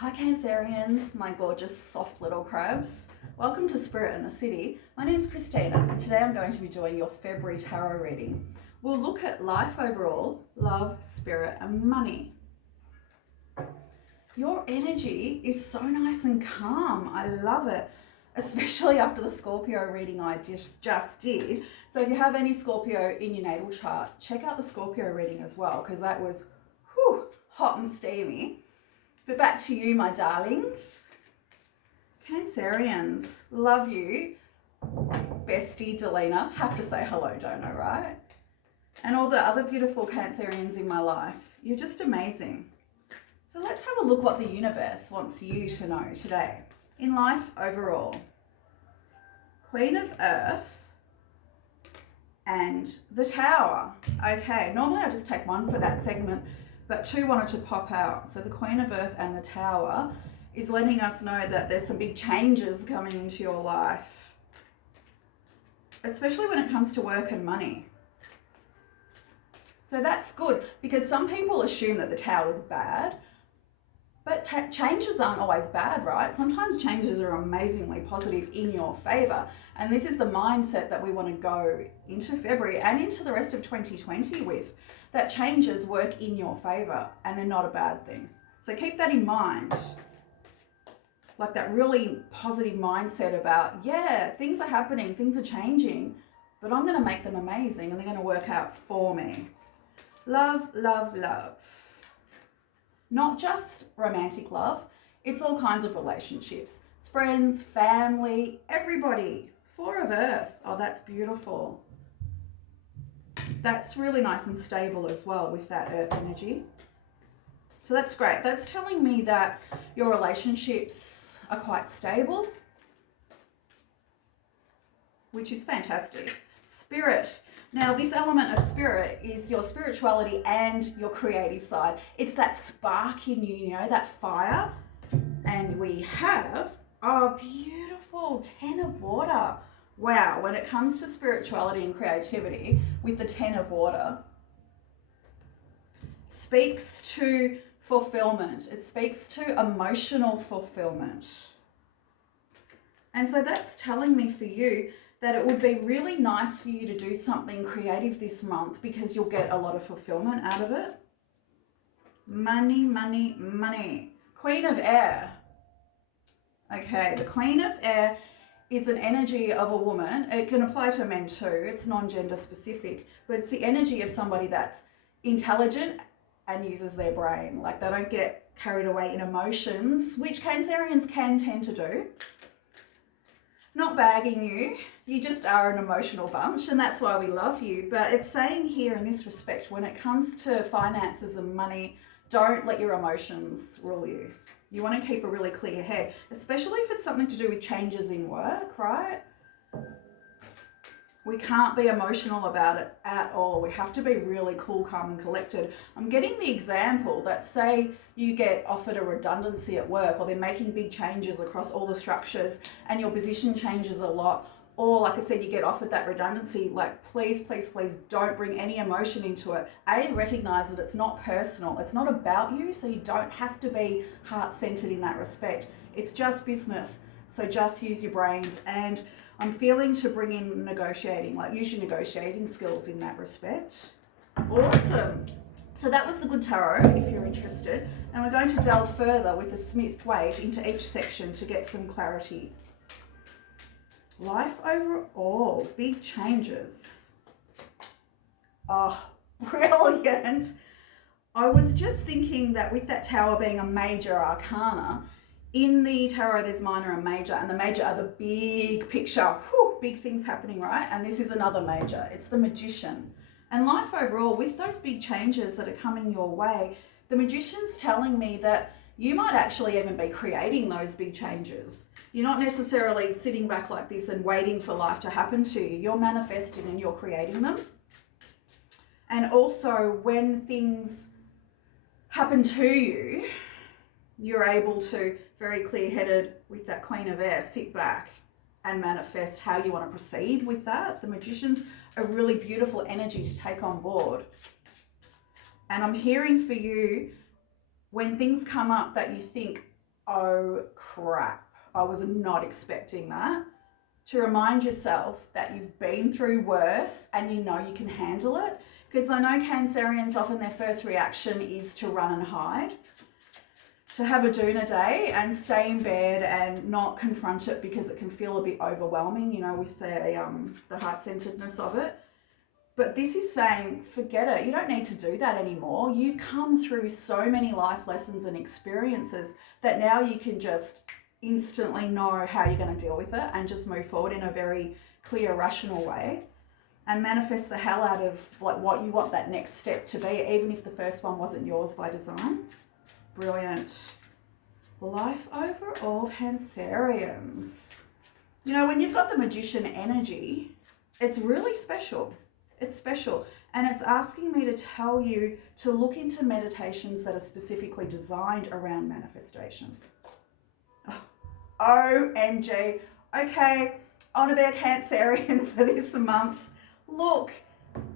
Hi Cancerians, my gorgeous soft little crabs. Welcome to Spirit in the City. My name's Cristina and today I'm going to be doing your February tarot reading. We'll look at life overall, love, spirit and money. Your energy is so nice and calm. I love it, especially after the Scorpio reading I just did. So if you have any Scorpio in your natal chart, check out the Scorpio reading as well because that was hot and steamy. But back to you, my darlings. Cancerians, love you. Bestie Delina, have to say hello, don't I, right? And all the other beautiful Cancerians in my life. You're just amazing. So let's have a look what the universe wants you to know today. In life overall. Queen of Earth and the Tower. Okay, normally I just take one for that segment, but two wanted to pop out. So the Queen of Earth and the Tower is letting us know that there's some big changes coming into your life, especially when it comes to work and money. So that's good because some people assume that the Tower is bad, but changes aren't always bad, right? Sometimes changes are amazingly positive in your favor. And this is the mindset that we want to go into February and into the rest of 2020 with. That changes work in your favor and they're not a bad thing. So keep that in mind. Like that really positive mindset about, yeah, things are happening, things are changing, but I'm going to make them amazing and they're going to work out for me. Love, love, love. Not just romantic love, it's all kinds of relationships. It's friends, family, everybody. Four of Earth. Oh, that's beautiful. That's really nice and stable as well with that Earth energy. So that's great. That's telling me that your relationships are quite stable, which is fantastic. Spirit. Now, this element of spirit is your spirituality and your creative side. It's that spark in you, you know, that fire. And we have a beautiful 10 of water. Wow, when it comes to spirituality and creativity with the 10 of water, speaks to fulfillment. It speaks to emotional fulfillment. And so that's telling me for you that it would be really nice for you to do something creative this month because you'll get a lot of fulfillment out of it. Money, money, money. Queen of Air. Okay, the Queen of Air is an energy of a woman. It can apply to men too. It's non-gender specific, but it's the energy of somebody that's intelligent and uses their brain. Like they don't get carried away in emotions, which Cancerians can tend to do. Not bagging you, you just are an emotional bunch and that's why we love you. But it's saying here in this respect, when it comes to finances and money, don't let your emotions rule you. You want to keep a really clear head, especially if it's something to do with changes in work, right? We can't be emotional about it at all. We have to be really cool, calm and collected. I'm getting the example that say you get offered a redundancy at work or they're making big changes across all the structures and your position changes a lot. Or like I said, you get offered that redundancy, like please, please, please don't bring any emotion into it. Recognize that it's not personal. It's not about you, so you don't have to be heart-centered in that respect. It's just business, so just use your brains. And I'm feeling to bring in negotiating, like use your negotiating skills in that respect. Awesome. So that was the good tarot, if you're interested. And we're going to delve further with the Smith weight into each section to get some clarity. Life overall, big changes. Oh, brilliant. I was just thinking that with that Tower being a major arcana, in the tarot there's minor and major, and the major are the big picture, big things happening, right? And this is another major, it's the Magician. And life overall, with those big changes that are coming your way, the Magician's telling me that you might actually even be creating those big changes. You're not necessarily sitting back like this and waiting for life to happen to you. You're manifesting and you're creating them. And also when things happen to you, you're able to, very clear-headed with that Queen of Air, sit back and manifest how you want to proceed with that. The Magician's a really beautiful energy to take on board. And I'm hearing for you, when things come up that you think oh crap, I was not expecting that. To remind yourself that you've been through worse and you know you can handle it. Because I know Cancerians, often their first reaction is to run and hide, to have a doona day and stay in bed and not confront it because it can feel a bit overwhelming, you know, with the heart-centeredness of it. But this is saying, forget it. You don't need to do that anymore. You've come through so many life lessons and experiences that now you can just instantly know how you're going to deal with it and just move forward in a very clear, rational way and manifest the hell out of like what you want that next step to be, even if the first one wasn't yours by design. Brilliant. Life overall, Cancerians. You know, when you've got the Magician energy, it's really special. It's special. And it's asking me to tell you to look into meditations that are specifically designed around manifestation. OMG. Okay, I want to be a Cancerian for this month. Look,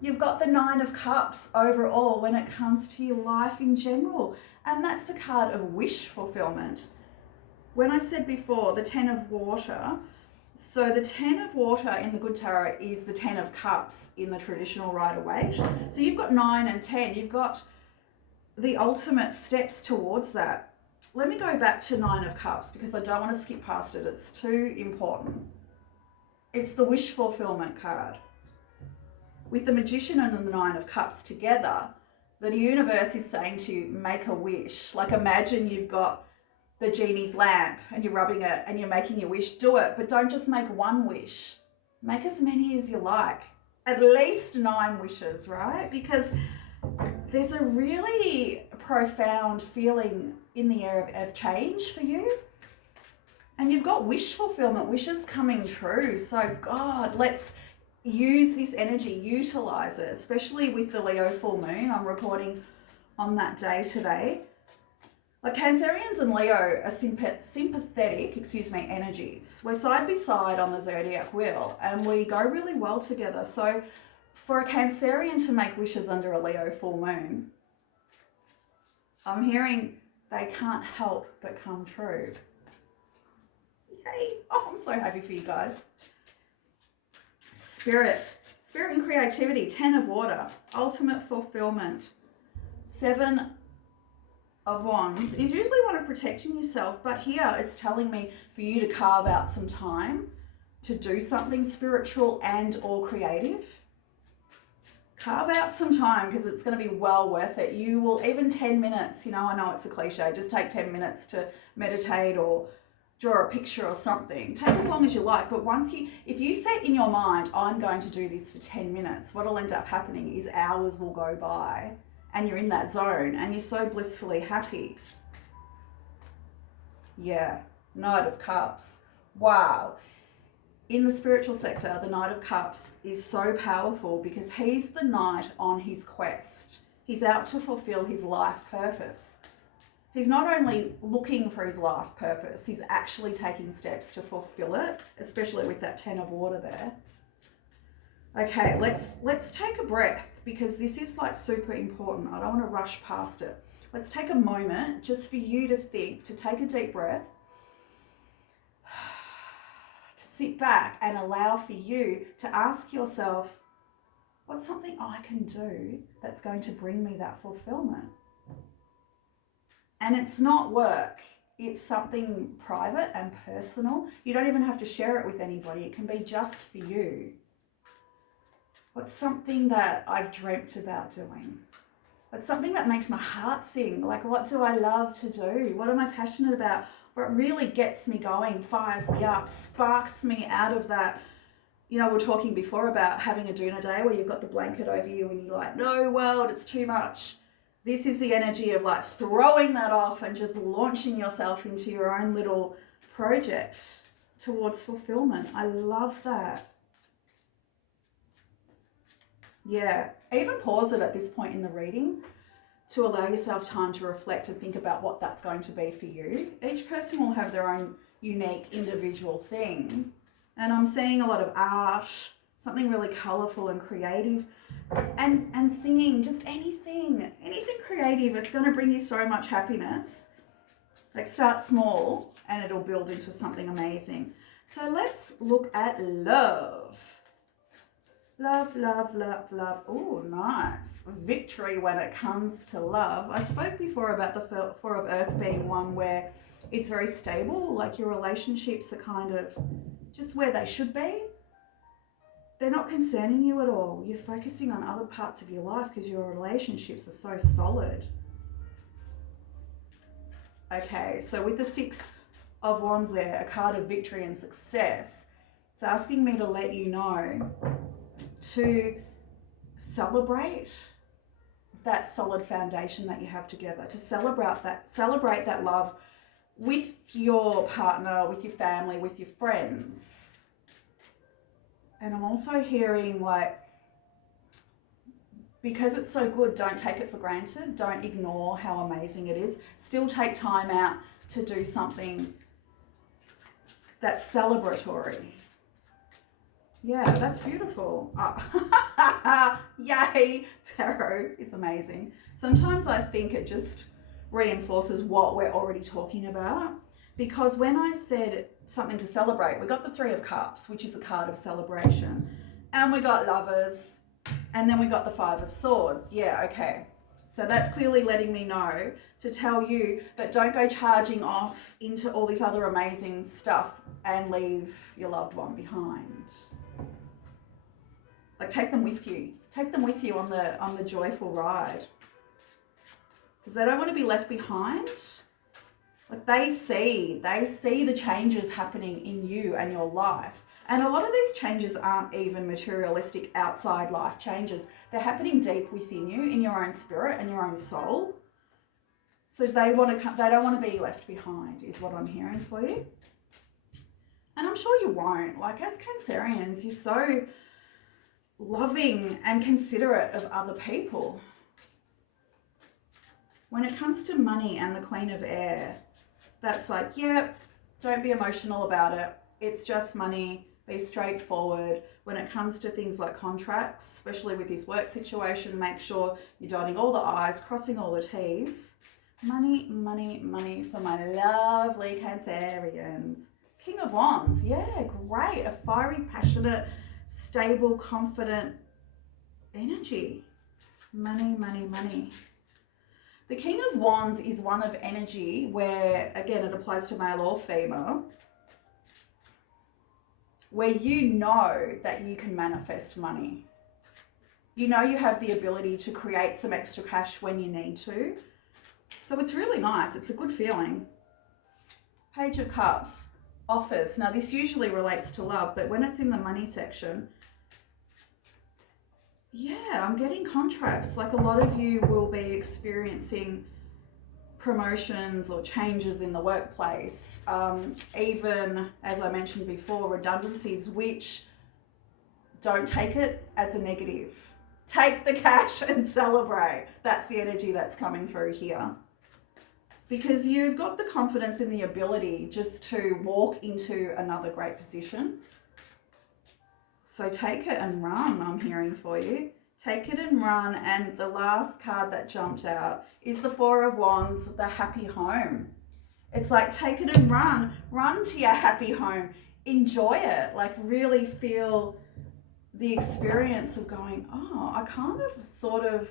you've got the 9 of Cups overall when it comes to your life in general. And that's a card of wish fulfillment. When I said before, the 10 of Water, so the 10 of Water in the Good Tarot is the 10 of Cups in the traditional Rider-Waite. So you've got 9 and 10. You've got the ultimate steps towards that. Let me go back to 9 of Cups because I don't want to skip past it. It's too important. It's the wish fulfillment card. With the Magician and the 9 of Cups together, the universe is saying to make a wish. Like imagine you've got the genie's lamp and you're rubbing it and you're making your wish. Do it, but don't just make one wish. Make as many as you like. At least 9 wishes, right? Because there's a really profound feeling in the air of change for you. And you've got wish fulfillment, wishes coming true. So God, let's use this energy, utilize it, especially with the Leo full moon. I'm recording on that day today. Like Cancerians and Leo are sympathetic, energies. We're side by side on the zodiac wheel and we go really well together. So for a Cancerian to make wishes under a Leo full moon, I'm hearing they can't help but come true. Yay! Oh, I'm so happy for you guys. Spirit and creativity, 10 of Water, ultimate fulfillment, 7 of Wands is usually one of protecting yourself, but here it's telling me for you to carve out some time to do something spiritual and or creative. Carve out some time because it's going to be well worth it. You will, even 10 minutes, you know, I know it's a cliche, just take 10 minutes to meditate or draw a picture or something. Take as long as you like, but if you set in your mind, I'm going to do this for 10 minutes, what'll end up happening is hours will go by and you're in that zone and you're so blissfully happy. Yeah, Knight of Cups. Wow. In the spiritual sector, the Knight of Cups is so powerful because he's the knight on his quest. He's out to fulfill his life purpose. He's not only looking for his life purpose, he's actually taking steps to fulfill it, especially with that 10 of Water there. Okay, let's take a breath because this is like super important. I don't want to rush past it. Let's take a moment just for you to think, to take a deep breath, to sit back and allow for you to ask yourself, what's something I can do that's going to bring me that fulfillment? And it's not work. It's something private and personal. You don't even have to share it with anybody. It can be just for you. What's something that I've dreamt about doing? What's something that makes my heart sing? Like, what do I love to do? What am I passionate about? What really gets me going, fires me up, sparks me out of that. You know, we were talking before about having a doona day where you've got the blanket over you and you're like, no, world, it's too much. This is the energy of like throwing that off and just launching yourself into your own little project towards fulfillment. I love that. Yeah, even pause it at this point in the reading to allow yourself time to reflect and think about what that's going to be for you. Each person will have their own unique individual thing. And I'm seeing a lot of art, something really colourful and creative, and singing, just anything creative. It's going to bring you so much happiness. Like start small and it'll build into something amazing. So let's look at love. Love, love, love, love. Oh, nice. Victory when it comes to love. I spoke before about the Four of Earth being one where it's very stable, like your relationships are kind of just where they should be. They're not concerning you at all. You're focusing on other parts of your life because your relationships are so solid. Okay, so with the Six of Wands there, a card of victory and success, it's asking me to let you know to celebrate that solid foundation that you have together, to celebrate that love with your partner, with your family, with your friends. And I'm also hearing like, because it's so good, don't take it for granted. Don't ignore how amazing it is. Still take time out to do something that's celebratory. Yeah, that's beautiful. Oh. Yay, tarot. It's amazing. Sometimes I think it just reinforces what we're already talking about. Because when I said something to celebrate, we got the Three of Cups, which is a card of celebration. And we got Lovers. And then we got the Five of Swords. Yeah, okay. So that's clearly letting me know to tell you that don't go charging off into all this other amazing stuff and leave your loved one behind. Like take them with you. Take them with you on the joyful ride. Because they don't want to be left behind. Like they see the changes happening in you and your life. And a lot of these changes aren't even materialistic outside life changes. They're happening deep within you, in your own spirit and your own soul. So they don't want to be left behind is what I'm hearing for you. And I'm sure you won't. Like as Cancerians, you're so loving and considerate of other people. When it comes to money and the Queen of Air, that's like, yeah, don't be emotional about it. It's just money. Be straightforward. When it comes to things like contracts, especially with this work situation, make sure you're dotting all the I's, crossing all the T's. Money, money, money for my lovely Cancerians. King of Wands, yeah, great. A fiery, passionate, stable, confident energy. Money, money, money. The King of Wands is one of energy where, again, it applies to male or female, where you know that you can manifest money. You know you have the ability to create some extra cash when you need to. So it's really nice. It's a good feeling. Page of Cups, offers. Now this usually relates to love, but when it's in the money section, yeah, I'm getting contracts. Like a lot of you will be experiencing promotions or changes in the workplace. Even, as I mentioned before, redundancies, which don't take it as a negative. Take the cash and celebrate. That's the energy that's coming through here. Because you've got the confidence and the ability just to walk into another great position. So take it and run, I'm hearing for you. Take it and run. And the last card that jumped out is the Four of Wands, the happy home. It's like, take it and run. Run to your happy home. Enjoy it. Like really feel the experience of going, oh, I kind of sort of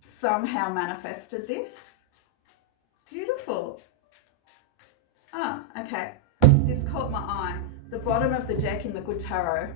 somehow manifested this. Beautiful. Ah, okay. This caught my eye. The bottom of the deck in the Good Tarot.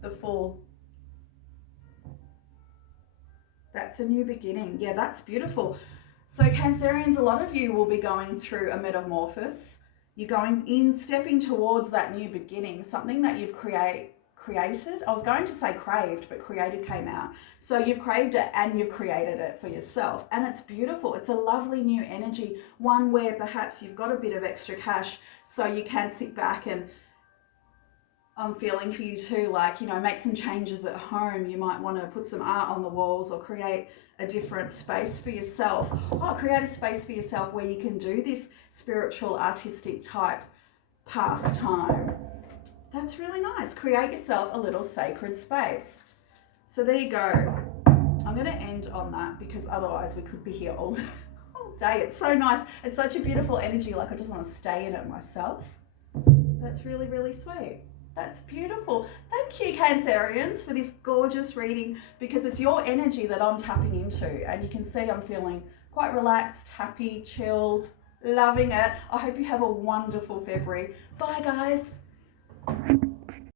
The Fool. That's a new beginning. Yeah, that's beautiful. So Cancerians, a lot of you will be going through a metamorphosis. You're going in, stepping towards that new beginning, something that you've created. I was going to say craved, but created came out. So you've craved it and you've created it for yourself. And it's beautiful. It's a lovely new energy, one where perhaps you've got a bit of extra cash so you can sit back and I'm feeling for you too, like, you know, make some changes at home. You might want to put some art on the walls or create a different space for yourself. Oh, create a space for yourself where you can do this spiritual, artistic type pastime. That's really nice. Create yourself a little sacred space. So there you go. I'm going to end on that because otherwise we could be here all day. It's so nice. It's such a beautiful energy. Like I just want to stay in it myself. That's really, really sweet. That's beautiful. Thank you, Cancerians, for this gorgeous reading, because it's your energy that I'm tapping into. And you can see I'm feeling quite relaxed, happy, chilled, loving it. I hope you have a wonderful February. Bye, guys.